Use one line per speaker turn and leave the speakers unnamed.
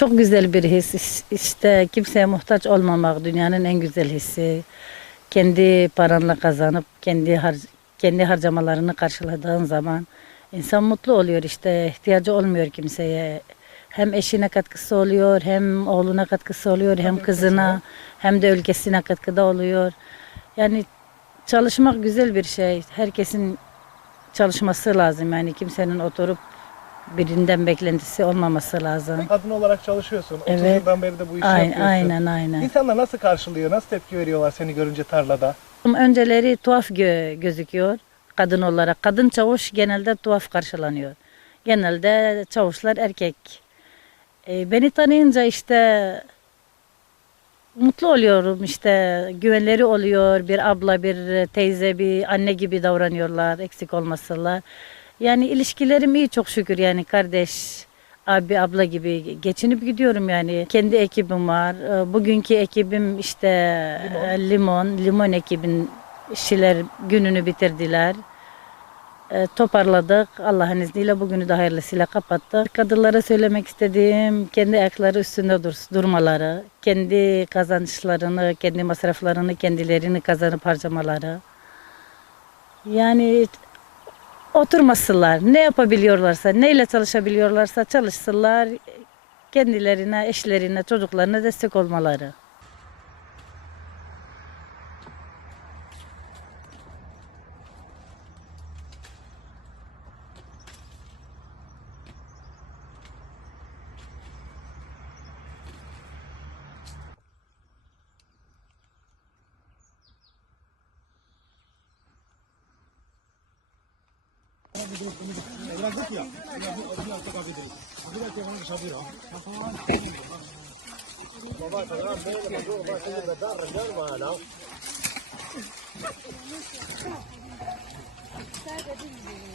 Çok güzel bir his. İş- İşte kimseye muhtaç olmamak dünyanın en güzel hissi. Kendi paranla kazanıp kendi har kendi harcamalarını karşıladığın zaman insan mutlu oluyor işte. ihtiyacı olmuyor kimseye. Hem eşine katkısı oluyor, hem oğluna katkısı oluyor, hem kızına, hem de ülkesine katkıda oluyor. Yani çalışmak güzel bir şey. Herkesin çalışması lazım. Yani kimsenin oturup birinden beklentisi olmaması lazım.
Kadın olarak çalışıyorsun. 30 Evet. yıldan beri de bu işi Aynen, yapıyorsun. aynen,
aynen.
İnsanlar nasıl karşılıyor, nasıl tepki veriyorlar seni görünce tarlada?
Önceleri tuhaf gö- gözüküyor kadın olarak. Kadın çavuş genelde tuhaf karşılanıyor. Genelde çavuşlar erkek. E, beni tanıyınca işte mutlu oluyorum işte güvenleri oluyor. Bir abla, bir teyze, bir anne gibi davranıyorlar eksik olmasınlar. Yani ilişkilerim iyi çok şükür yani kardeş, abi, abla gibi geçinip gidiyorum yani. Kendi ekibim var. E, Bugünkü ekibim işte e, limon, limon ekibin işçiler gününü bitirdiler. E, toparladık. Allah'ın izniyle bugünü de hayırlısıyla kapattık. Kadınlara söylemek istediğim kendi ayakları üstünde dur, durmaları, kendi kazançlarını, kendi masraflarını kendilerini kazanıp harcamaları. Yani oturmasınlar. Ne yapabiliyorlarsa, neyle çalışabiliyorlarsa çalışsınlar. Kendilerine, eşlerine, çocuklarına destek olmaları. bıraktık ya. Bir hafta kaybederiz. Bir dakika bana sabır ha. Baba tamam böyle bu başını da dar dar bana. Sadece bir